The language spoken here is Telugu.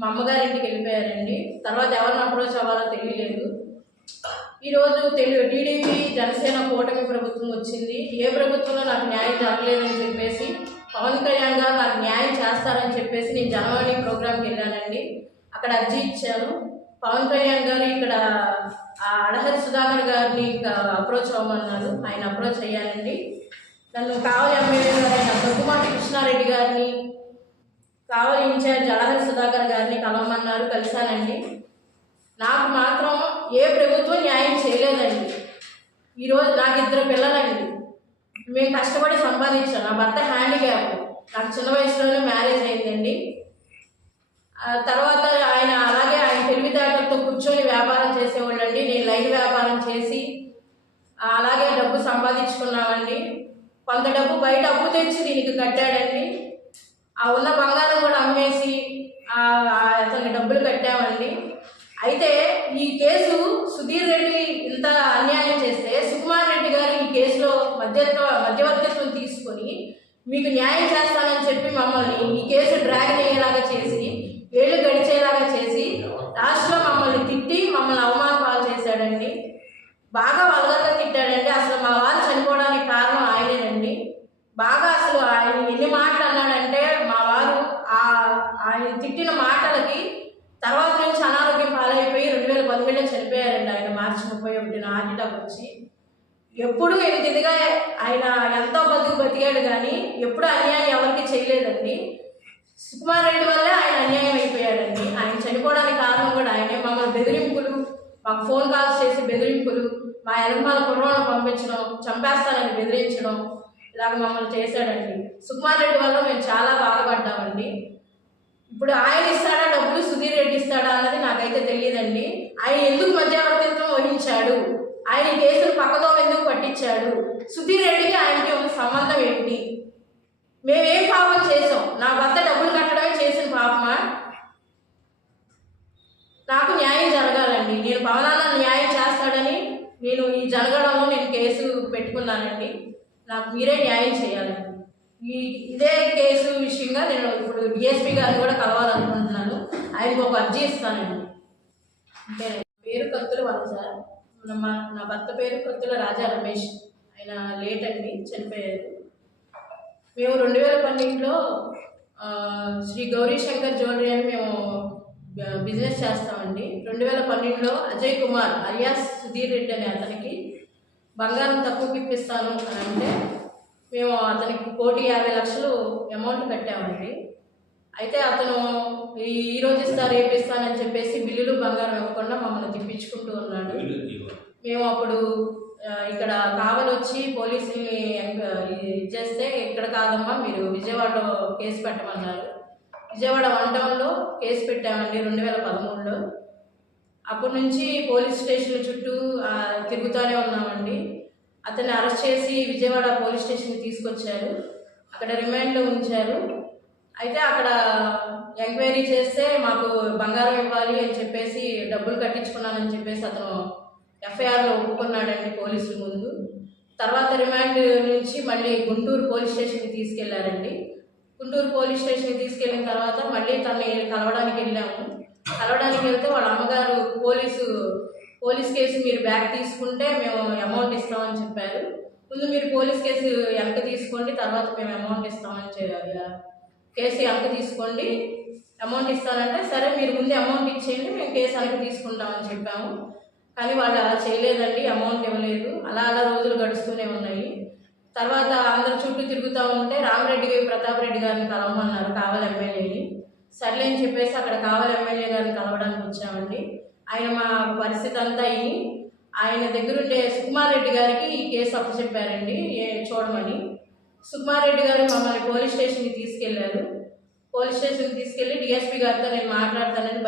మా అమ్మగారి ఇంటికి వెళ్ళిపోయారండి. తర్వాత ఎవరిని అప్రోచ్ అవ్వాలో తెలియలేదు. ఈరోజు టీడీపీ జనసేన కూటమి ప్రభుత్వం వచ్చింది. ఏ ప్రభుత్వంలో నాకు న్యాయం జరగలేదని చెప్పేసి పవన్ కళ్యాణ్ గారు నాకు న్యాయం చేస్తారని చెప్పేసి నేను జనవాణి ప్రోగ్రాంకి వెళ్ళానండి. అక్కడ అర్జీ ఇచ్చాను. పవన్ కళ్యాణ్ గారు ఇక్కడ అడహరి సుధాకర్ గారిని అప్రోచ్ అవ్వమన్నారు. ఆయన అప్రోచ్ అయ్యానండి. నన్ను కావలి ఎమ్మెల్యే గారైన దగ్గుమాటి కృష్ణారెడ్డి గారిని, కావలి ఇన్ఛార్జ్ అడహరి సుధాకర్ గారిని కలవమన్నారు. కలిశానండి. నాకు మాత్రం ఏ ప్రభుత్వం న్యాయం చేయలేదండి. ఈరోజు నాకు 2 పిల్లలండి. మేము కష్టపడి సంపాదించాం. నా భర్త హ్యాండిక్యాప్. నాకు చిన్న వయసులోనే మ్యారేజ్ అయిందండి. తర్వాత ఆయన తెలివితేటలతో కూర్చొని వ్యాపారం చేసేవాళ్ళండి. నేను లైట్ వ్యాపారం చేసి అలాగే డబ్బు సంపాదించుకున్నామండి. కొంత డబ్బు బయట అప్పు తెచ్చి దీనికి కట్టాడండి. ఉన్న బంగారం కూడా అమ్మేసి అతనికి డబ్బులు కట్టామండి. అయితే ఈ కేసు సుధీర్ రెడ్డి ఇంత అన్యాయం చేస్తే సుకుమార్ రెడ్డి గారు ఈ కేసులో మధ్యవర్తిత్వం తీసుకొని మీకు న్యాయం చేస్తానని చెప్పి మమ్మల్ని ఈ కేసు డ్రాగన్ అయ్యేలాగా చేసి ఏళ్ళు గడిచేలాగా చేసి లాస్ట్లో మమ్మల్ని తిట్టి మమ్మల్ని అవమాన పాలు చేశాడండి. బాగా వల్గర్గా తిట్టాడండి. అసలు మా వారు చనిపోవడానికి కారణం ఆయనేనండి. బాగా అసలు ఆయన ఎన్ని మాటలు అన్నాడంటే మా వారు ఆయన తిట్టిన మాటలకి తర్వాత నుంచి అనారోగ్యం పాలైపోయి 2017లో చనిపోయారండి. ఆయన మార్చి 31న హార్ట్ అటాక్ వచ్చి. ఎప్పుడు ఎనిమిదిగా ఆయన ఎంతో బతికాడు కానీ ఎప్పుడు అన్యాయం ఎవరికి చేయలేదండి. సుకుమార్ రెడ్డి వల్లే ఆయన అన్యాయం అయిపోయాడండి. ఆయన చనిపోవడానికి కారణం కూడా ఆయనే. మమ్మల్ని బెదిరింపులు, మాకు ఫోన్ కాల్స్ చేసి బెదిరింపులు, మా ఎనమాల కుర్రోళ్ళను పంపించడం, చంపేస్తానని బెదిరించడం, ఇలాగ మమ్మల్ని చేశాడండి. సుకుమార్ రెడ్డి వల్ల మేము చాలా బాధపడ్డామండి. ఇప్పుడు ఆయన ఇస్తాడా డబ్బులు, సుధీర్ రెడ్డి ఇస్తాడా అన్నది నాకైతే తెలియదండి. ఆయన ఎందుకు మధ్యవర్తిత్వం వహించాడు, ఆయన కేసులు పక్కదో ఎందుకు పట్టించాడు, సుధీర్ రెడ్డికి ఆయనకి ఉన్న సంబంధం ఏంటి, మేమేం పాపం చేసాం, నా భర్త డబ్బులు కట్టడమే చేసిన పాపమా? నాకు న్యాయం జరగాలండి. నేను పవనాన్న న్యాయం చేస్తాడని నేను ఈ జరగడంలో నేను కేసు పెట్టుకున్నానండి. నాకు మీరే న్యాయం చేయాలండి. ఇదే కేసు విషయంగా నేను ఇప్పుడు డిఎస్పీ గారిని కూడా కలవాలనుకుంటున్నాను. ఆయనకు ఒక అర్జీ ఇస్తానండి. అంటే పేరు కత్తుల వలస. నా భర్త పేరు కత్తుల రాజా రమేష్. ఆయన లేట్ అండి, చనిపోయారు. మేము 2012లో శ్రీ గౌరీశంకర్ జ్యువెలరీ అని మేము బిజినెస్ చేస్తామండి. 2012లో అజయ్ కుమార్ అలియాస్ సుధీర్ రెడ్డి అనే అతనికి బంగారం తక్కువకి ఇప్పిస్తాను అని అంటే మేము అతనికి 1,50,00,000 అమౌంట్ కట్టామండి. అయితే అతను ఈరోజు ఇస్తా రేపు ఇస్తానని చెప్పేసి బిల్లులు బంగారం ఇవ్వకుండా మమ్మల్ని తిప్పించుకుంటూ ఉన్నాడు. మేము అప్పుడు ఇక్కడ కావలి వచ్చి పోలీసుల్ని చేస్తే ఇక్కడ కాదమ్మా మీరు విజయవాడలో కేసు పెట్టమన్నారు. విజయవాడ 1 టౌన్లో కేసు పెట్టామండి 2013లో. అప్పటి నుంచి పోలీస్ స్టేషన్ చుట్టూ తిరుగుతూనే ఉన్నామండి. అతన్ని అరెస్ట్ చేసి విజయవాడ పోలీస్ స్టేషన్కి తీసుకొచ్చారు. అక్కడ రిమాండ్లో ఉంచారు. అయితే అక్కడ ఎంక్వైరీ చేస్తే మాకు బంగారం ఇవ్వాలి అని చెప్పేసి డబ్బులు కట్టించుకున్నానని చెప్పేసి అతను ఎఫ్ఐఆర్లో ఒప్పుకున్నాడండి పోలీసుల ముందు. తర్వాత రిమాండ్ నుంచి మళ్ళీ గుంటూరు పోలీస్ స్టేషన్కి తీసుకెళ్లారండి. గుంటూరు పోలీస్ స్టేషన్కి తీసుకెళ్ళిన తర్వాత మళ్ళీ తనని కలవడానికి వెళ్ళాము. కలవడానికి వెళ్తే వాళ్ళ అమ్మగారు పోలీస్ కేసు మీరు బ్యాక్ తీసుకుంటే మేము అమౌంట్ ఇస్తామని చెప్పారు. ముందు మీరు పోలీస్ కేసు వెనక తీసుకోండి, తర్వాత మేము అమౌంట్ ఇస్తామని కేసు వెనక తీసుకోండి, అమౌంట్ ఇస్తానంటే సరే మీరు ముందు అమౌంట్ ఇచ్చేయండి, మేము కేసు వెనక తీసుకుంటామని చెప్పాము. కానీ వాళ్ళు అలా చేయలేదండి, అమౌంట్ ఇవ్వలేదు. అలా రోజులు గడుస్తూనే ఉన్నాయి. తర్వాత అందరు చుట్టూ తిరుగుతూ ఉంటే రామరెడ్డి ప్రతాప్ రెడ్డి గారిని కలవమన్నారు, కావలి ఎమ్మెల్యేని. సర్లే అని చెప్పేసి అక్కడ కావలి ఎమ్మెల్యే గారిని కలవడానికి వచ్చామండి. ఆయన మా పరిస్థితి అంతా అయ్యి ఆయన దగ్గరుండే సుకుమార్ రెడ్డి గారికి ఈ కేసు అప్పచెప్పారండి చూడమని. సుకుమార్ రెడ్డి గారు మమ్మల్ని పోలీస్ స్టేషన్కి తీసుకెళ్లారు. పోలీస్ స్టేషన్కి తీసుకెళ్ళి డిఎస్పీ గారితో నేను మాట్లాడతానని